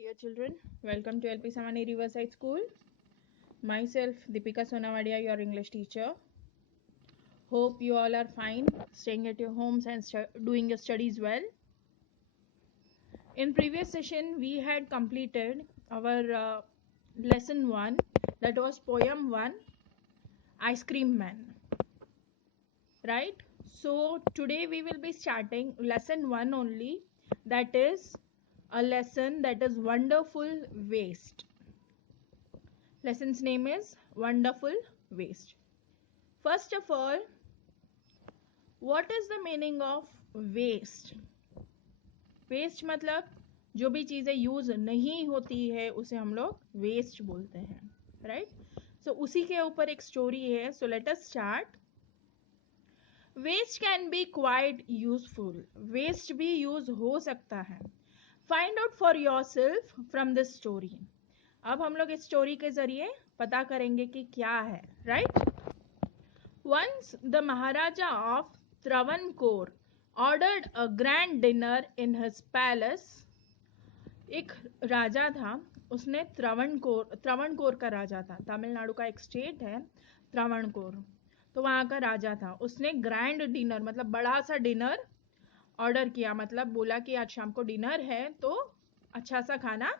Dear children, welcome to LP Samani Riverside School. Myself, Deepika Sonavadia, your English teacher. Hope you all are fine, staying at your homes and doing your studies well. In previous session, we had completed our lesson 1, that was poem 1, Ice Cream Man. Right? So today we will be starting lesson 1 only, that is a lesson that is Wonderful Waste. Lesson's name is Wonderful Waste. First of all, what is the meaning of waste? Waste मतलब जो भी चीज़ें use नहीं होती है उसे हम लोग वेस्ट बोलते हैं, राइट? सो उसी के ऊपर एक स्टोरी है. So let us start. Waste can be quite useful. Waste भी यूज हो सकता है. Find out for yourself from this story. अब हम लोग इस स्टोरी के जरिए पता करेंगे कि क्या है, right? Once the Maharaja of Travancore ordered a grand dinner in his palace. एक राजा था, उसने त्रावणकोर का राजा था. तमिलनाडु का एक स्टेट है त्रावणकोर. तो वहां का राजा था. उसने ग्रैंड डिनर मतलब बड़ा सा डिनर ऑर्डर किया. मतलब बोला कि आज शाम को डिनर है तो अच्छा सा खाना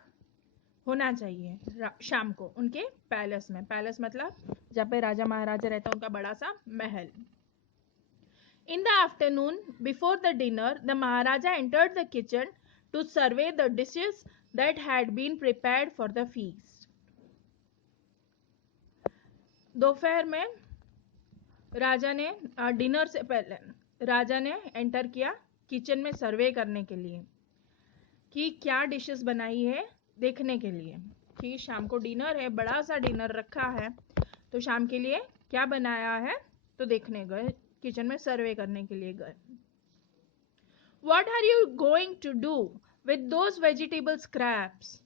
होना चाहिए शाम को उनके पैलेस में. पैलेस मतलब जहाँ पे राजा महाराजा रहता है, उनका बड़ा सा महल. In the afternoon, before the dinner, the Maharaja entered the kitchen to survey the dishes that had been prepared for the feast. दोपहर में राजा ने डिनर से पहले राजा ने एंटर किया किचन में सर्वे करने के लिए कि क्या डिशेस बनाई है देखने के लिए कि शाम को डिनर है, बड़ा सा डिनर रखा है, तो शाम के लिए क्या बनाया है तो देखने गए, किचन में सर्वे करने के लिए गए. What are you going to do with those vegetable scraps?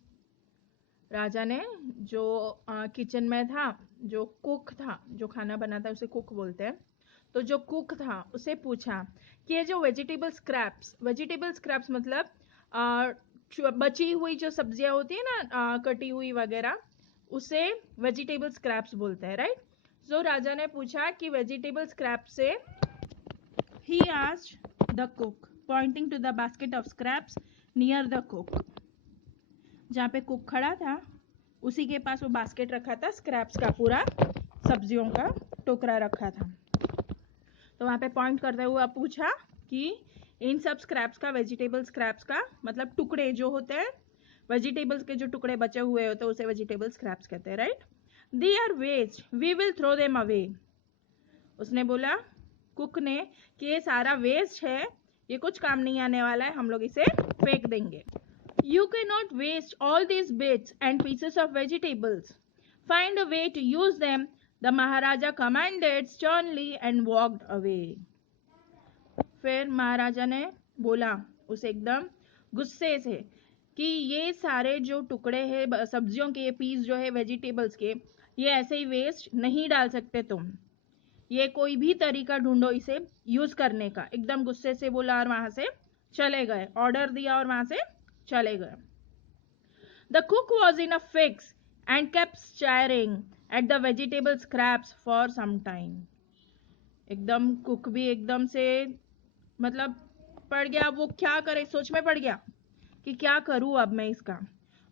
राजा ने जो किचन में था, जो कुक था, जो खाना बनाता है उसे कुक बोलते हैं, तो जो कुक था उसे पूछा कि ये जो वेजिटेबल स्क्रैप्स मतलब बची हुई जो सब्जियां होती है ना, कटी हुई वगैरह, उसे वेजिटेबल स्क्रैप्स बोलते हैं, राइट? सो राजा ने पूछा कि वेजिटेबल स्क्रैप से he asked the cook, pointing to the basket of scraps near the cook. जहाँ पे कुक खड़ा था उसी के पास वो बास्केट रखा था, स्क्रैप्स का पूरा सब्जियों का टोकरा रखा था. तो वहाँ पे पॉइंट करते हुए पूछा कि इन सब स्क्रैप्स का, वेजिटेबल स्क्रैप्स का मतलब टुकड़े जो होते हैं, वेजिटेबल्स के जो टुकड़े बचे हुए होते हैं उसे वेजिटेबल स्क्रैप्स कहते हैं, right? They are waste, we will throw them away. उसने बोला, कुक ने, कि ये सारा वेस्ट है, ये कुछ काम नहीं आने वाला है, हम लोग इसे फेंक देंगे. You cannot waste all these bits and pieces of vegetables. Find a way to use them, the Maharaja commanded sternly and walked away. फिर महाराजा ने बोला उसे एकदम गुस्से से कि ये सारे जो टुकड़े हैं सब्जियों के, ये पीस जो है वेजिटेबल्स के, ये ऐसे ही वेस्ट नहीं डाल सकते तुम. ये कोई भी तरीका ढूंढो इसे यूज करने का. एकदम गुस्से से बोला और वहां से चले गए. ऑर्डर दिया और वहां से चले गए. The cook was in a fix and kept staring at the vegetable scraps for some time. एकदम कुक भी एकदम से मतलब पड़ गया, वो क्या करे सोच में पड़ गया कि क्या करूं अब मैं इसका,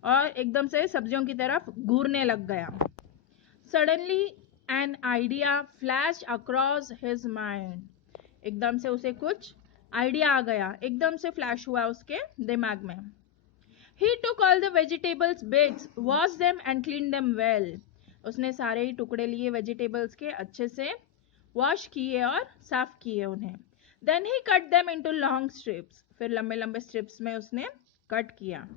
और एकदम से सब्जियों की तरफ घूरने लग गया. Suddenly an idea flashed across his mind. एकदम से उसे कुछ आइडिया आ गया, एकदम से फ्लैश हुआ उसके दिमाग में. He took all the vegetables bits, washed them and cleaned them well. उसने सारे ही टुकड़े लिए वेजिटेबल्स के, अच्छे से वॉश किए और साफ किए उन्हें. Then he cut them into long strips. फिर लंबे लंबे स्ट्रिप्स में उसने कट किया.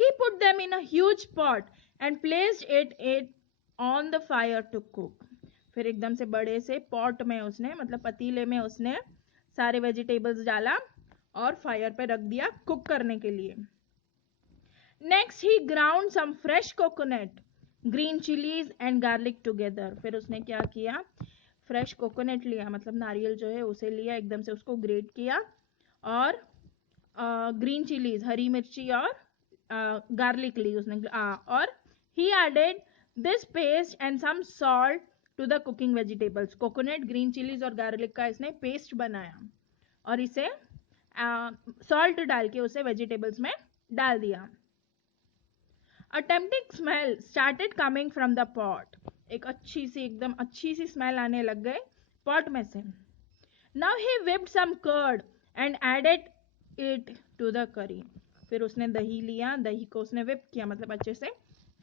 He put them in a huge pot and placed it on the fire to cook. फिर एकदम से बड़े से पॉट में उसने मतलब पतीले में उसने सारे वेजिटेबल्स डाला और फायर पे रख दिया कुक करने के लिए. Next he ground some fresh coconut, green chilies and garlic together. फिर उसने क्या किया, फ्रेश कोकोनट लिया मतलब नारियल जो है उसे लिया, एकदम से उसको ग्रेट किया और ग्रीन चिलीज, हरी मिर्ची और गार्लिक ली उसने, और he added this paste and some salt to the cooking vegetables. Coconut, green chillies और गार्लिक का इसने पेस्ट बनाया और इसे सॉल्ट डाल के उसे वेजिटेबल्स में डाल दिया। A tempting smell started coming from the pot. एक अच्छी सी, एकदम अच्छी सी स्मेल आने लग गए पॉट में से। Now he whipped some curd and added it to the curry. फिर उसने दही लिया, दही को उसने whip किया, मतलब अच्छे से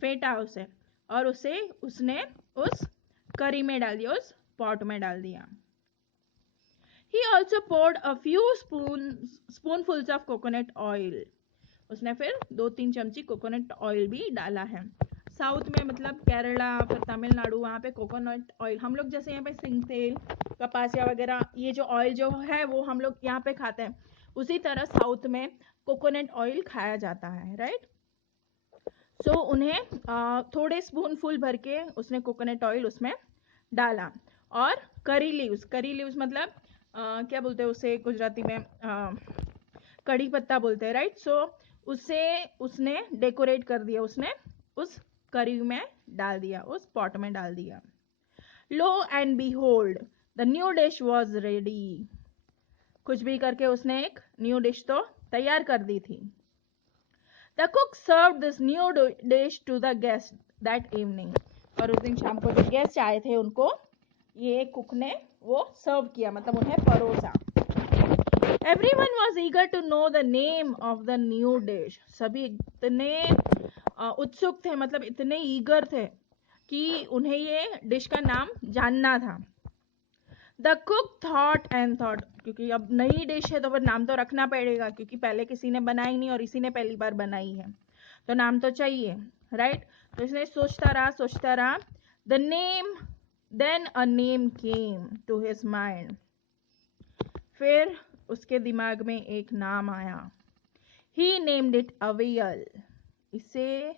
फेंटा उसे, और उसे उसने उस करी में डाल दिया, उस पॉट में डाल दिया। He also poured a few spoonfuls of coconut oil. उसने फिर 2-3 चमची कोकोनट ऑयल भी डाला है। साउथ में मतलब केरला, फिर तमिलनाडु, वहाँ पे कोकोनट ऑयल, हम लोग जैसे यहाँ पे सिंग तेल, कपासिया वगैरह, ये जो ऑयल जो है वो हम लोग यहाँ पे खाते हैं, उसी तरह साउथ में कोकोनट ऑयल खाया जाता है, राइट। सो उन्हें थोड़े स्पूनफुल भर के उसने कोकोनट ऑयल उसमें डाला, और करी लीव्स मतलब क्या बोलते हैं उसे गुजराती में, कड़ी पत्ता बोलते हैं, राइट। सो उसे उसने डेकोरेट कर दिया, उसने उस करी में डाल दिया, उस पॉट में डाल दिया। Lo and behold the new dish was ready. कुछ भी करके उसने एक न्यू डिश तो तैयार कर दी थी। The cook served this new dish to the guest that evening. और उस दिन शाम को जो गेस्ट आए थे उनको ये कुक ने वो सर्व किया, मतलब उन्हें परोसा। Everyone was eager to know the name of the new dish. सभी इतने उत्सुक थे, मतलब इतने ईगर थे कि उन्हें ये डिश का नाम जानना था। The cook thought and thought, क्योंकि अब नई डिश है तो फिर नाम तो रखना पड़ेगा, क्योंकि पहले किसी ने बनाई नहीं और इसी ने पहली बार बनाई है, तो नाम तो चाहिए, राइट। तो इसने सोचता रहा। The name, then a name came to his mind. फिर उसके दिमाग में एक नाम आया। He named it aviyal. इसे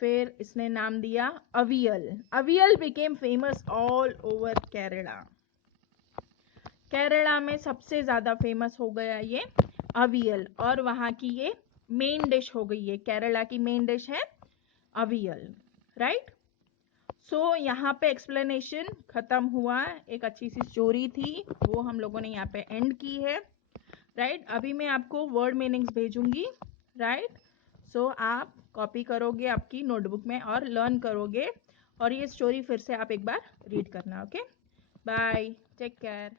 फिर इसने नाम दिया aviyal. Aviyal became famous all over Kerala. Kerala में सबसे ज्यादा फेमस हो गया ये अवियल, और वहां की ये मेन डिश हो गई है। केरला की मेन डिश है अवियल, राइट। सो यहाँ पे एक्सप्लेनेशन खत्म हुआ। एक अच्छी सी स्टोरी थी, वो हम लोगों ने यहाँ पे एंड की है, राइट। अभी मैं आपको वर्ड मीनिंग्स भेजूंगी, राइट। सो आप कॉपी करोगे आपकी नोटबुक में और लर्न करोगे, और ये स्टोरी फिर से आप एक बार रीड करना, ओके। Bye, take care.